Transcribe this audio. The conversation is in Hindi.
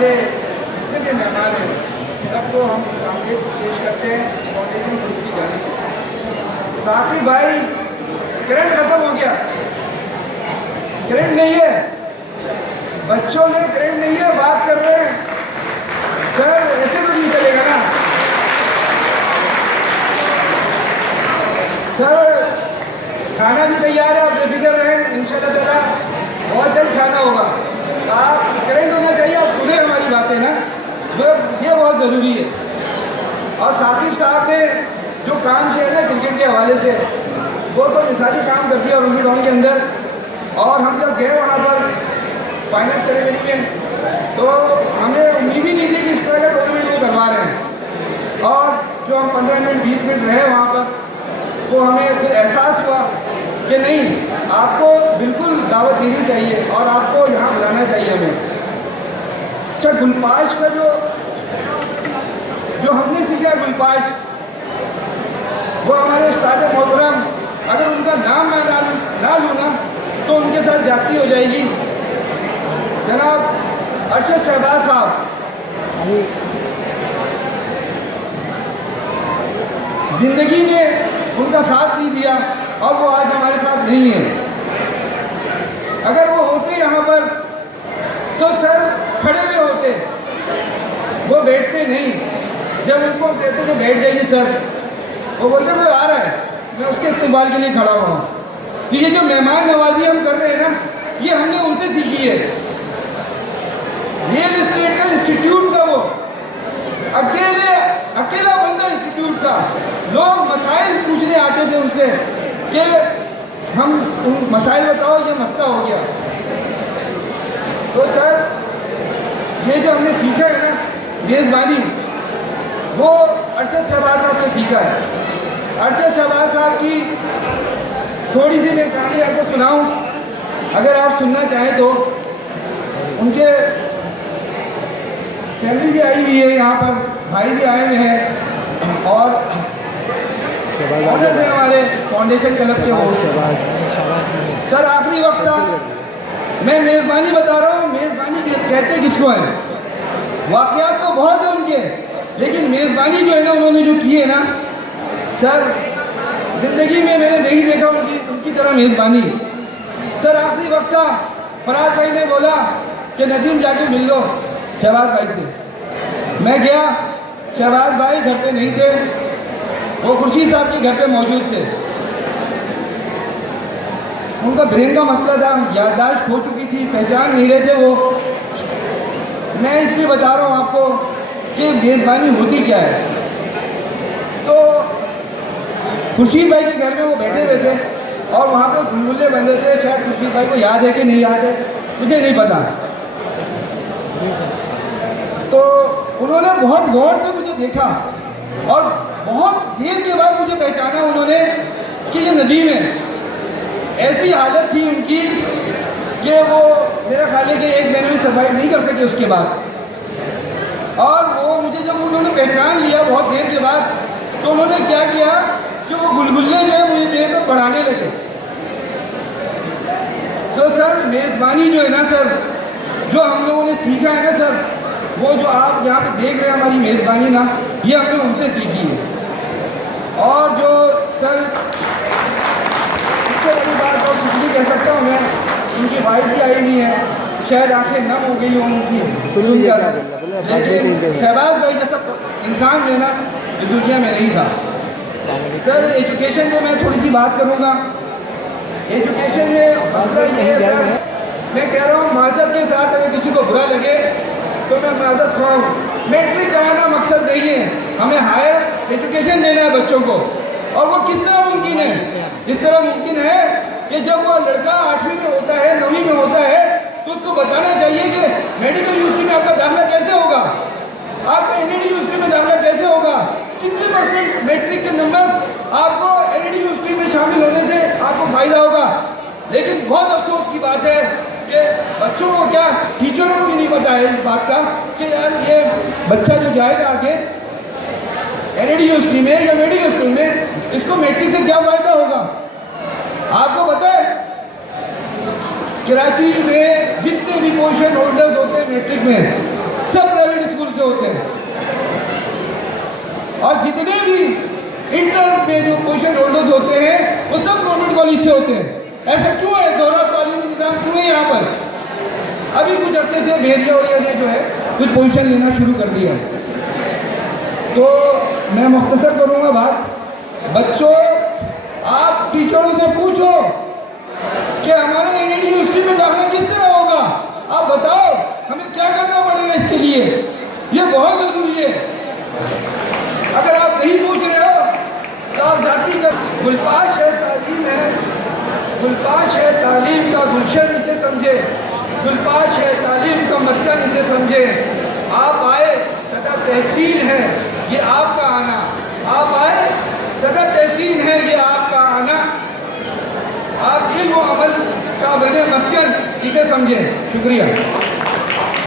वाले जितने भी मेहमान हैं सबको हम आगे पेश करते हैं फाउंडेशन ग्रुप की जानिब। साकिब भाई, करंट खत्म हो गया, करंट नहीं है, बच्चों में करंट नहीं है, बात कर रहे हैं सर, ऐसे तो नहीं चलेगा ना सर। खाना भी तैयार है, आप बेफिक्र रहें, इंशाल्लाह ताला बहुत जल्द खाना होगा। आप करंट होना चाहिए, आप सुने हमारी बातें ना, ये बहुत ज़रूरी है। और साकिब साहब ने जो काम किया ना क्रिकेट के हवाले से, वो तो मिसाली काम कर दिया रूबी टाउन के अंदर। और हम जब गए वहाँ पर फाइनल सेरेमनी में तो हमें उम्मीद ही नहीं थी कि इस तरह का टूर्नामेंट वो करवा रहे हैं। और जो हम 15 मिनट 20 मिनट रहे वहाँ पर, वो हमें फिर एहसास हुआ कि नहीं, आपको बिल्कुल दावत देनी चाहिए और आपको यहाँ बुलाना चाहिए हमें। अच्छा, गुलपाश का जो हमने सीखा गुलपाश, वो हमारे उस्ताद मोहतरम, अगर उनका नाम ना लूँ ना तो उनके साथ जाती हो जाएगी, जनाब अरशद शहबाज साहब। जिंदगी ने उनका साथ नहीं दिया और वो आज हमारे साथ नहीं है। अगर वो होते यहाँ पर तो सर खड़े हुए होते, वो बैठते नहीं। जब उनको कहते तो बैठ जाइए सर, वो बोलते कोई आ रहा है, मैं उसके इस्तेमाल के लिए खड़ा हुआ हूँ। तो ये जो मेहमान नवाजी हम कर रहे हैं ना, ये हमने उनसे सीखी है। रियल एस्टेट का इंस्टीट्यूट था वो, अकेला बंदा इंस्टीट्यूट का। लोग मसाइल पूछने आते थे उनसे कि हम मसाइल बताओ, ये मसला हो गया। तो सर ये जो हमने सीखा है ना मेज़बानी, वो अरशद शहबाज साहब से सीखा है। अरशद शहबाज साहब की थोड़ी सी मैं कहानी आपको सुनाऊं, अगर आप सुनना चाहें तो। उनके फैमिली भी आई हुई है यहाँ पर, भाई भी आए हुए हैं और ऑनर है हमारे फाउंडेशन क्लब के वो। सर आखिरी वक्त था, मैं मेज़बानी बता रहा हूँ, मेज़बानी कहते किसको है। वाक़यात तो बहुत है उनके, लेकिन मेज़बानी जो है ना उन्होंने जो की है ना सर, ज़िंदगी में मैंने नहीं देखा उनकी तरह मेज़बानी। सर आखिरी वक्त था, फराज भाई ने बोला कि नदीम जाके मिल लो शहबाज भाई से। मैं गया, शहबाज भाई घर पे नहीं थे, वो खुर्शीद साहब के घर पे मौजूद थे। उनका ब्रेन का मसला था, याददाश्त खो चुकी थी, पहचान नहीं रहे थे वो। मैं इसलिए बता रहा हूँ आपको कि मेज़बानी होती क्या है। तो खुर्शीद भाई के घर में वो बैठे हुए थे और वहाँ पे गुलगुल्ले बन रहे थे। शायद खुर्शीद भाई को याद है कि नहीं याद है, मुझे नहीं पता। तो उन्होंने बहुत गौर से मुझे देखा और बहुत देर के बाद मुझे पहचाना उन्होंने कि ये नदीम है। ऐसी हालत थी उनकी कि वो मेरा ख्याल है कि 1 महीने में सर्वाइव नहीं कर सके उसके बाद। और वो मुझे जब उन्होंने पहचान लिया बहुत देर के बाद, तो उन्होंने क्या किया कि वो गुलगुल्ले जो है मुझे मेरे तक बढ़ाने लगे। तो सर मेज़बानी जो है ना सर, जो हम लोगों ने सीखा है ना सर, वो जो आप यहाँ पे देख रहे हैं हमारी मेज़बानी ना, ये हमने उनसे सीखी है। और जो सर इससे बड़ी बात और कुछ नहीं कह सकता हूँ मैं, उनकी वाइफ भी आई हुई है, शायद आंखें नम हो गई हो उनकी सुनकर, लेकिन शहबाज भाई जैसा इंसान जो है ना इस दुनिया में नहीं था। सर एजुकेशन में मैं थोड़ी सी बात करूँगा। एजुकेशन में मसला ये है सर, मैं कह रहा हूँ माजरत के साथ, अगर किसी को बुरा लगे तो मैं माजरत खा हूँ। मैट्रिक कराना मकसद नहीं है, हमें हायर एजुकेशन देना है बच्चों को। और वो किस तरह मुमकिन है? इस तरह मुमकिन है कि जब वो लड़का 8वीं में होता है, 9वीं में होता है, तो उसको बताना चाहिए कि मेडिकल यूनिवर्सिटी में आपका दाखिला कैसे होगा, आपका एनईडी यूनिवर्सिटी में दाखिला कैसे होगा, कितने % मैट्रिक के नंबर आपको एनईडी यूनिवर्सिटी में शामिल होने से आपको फ़ायदा होगा। लेकिन बहुत अफसोस की बात है कि बच्चों को क्या, टीचरों को भी नहीं पता है इस बात का कि यार ये बच्चा जो जाएगा आगे एनईडी यूनिवर्सिटी में या मेडिकल स्कूल में, इसको मैट्रिक से क्या फ़ायदा होगा। आपको पता है कराची में जितने भी पोजीशन होल्डर्स होते हैं मैट्रिक में, जितने भी इंटर में जो पोजीशन होल्डर्स होते हैं वो सब गवर्नमेंट कॉलेज से होते हैं। ऐसा क्यों है? दोहरा तालीमी निज़ाम क्यों है यहाँ पर? अभी कुछ अर्से से भेड़िया वरिया ने जो है कुछ पोजीशन लेना शुरू कर दिया है। तो मैं मुख्तसर करूँगा बात। बच्चों, आप टीचरों से पूछो कि हमारा इंडियन यूनिवर्सिटी में दाखिला किस तरह होगा। आप बताओ हमें क्या करना पड़ेगा इसके लिए, ये बहुत ज़रूरी है। अगर आप नहीं पूछ रहे हो तो आप जाति का गुलपाश है, तालीम है, गुलपाश है तालीम का गुलशन, इसे समझे। गुलपाश है तालीम का मस्कन, इसे समझे। आप आए, सदा तहसीन है ये आपका आना। आप आए, सदा तहसीन है ये आपका आना। आप इल्म व अमल का बने मस्कन, इसे समझें। शुक्रिया।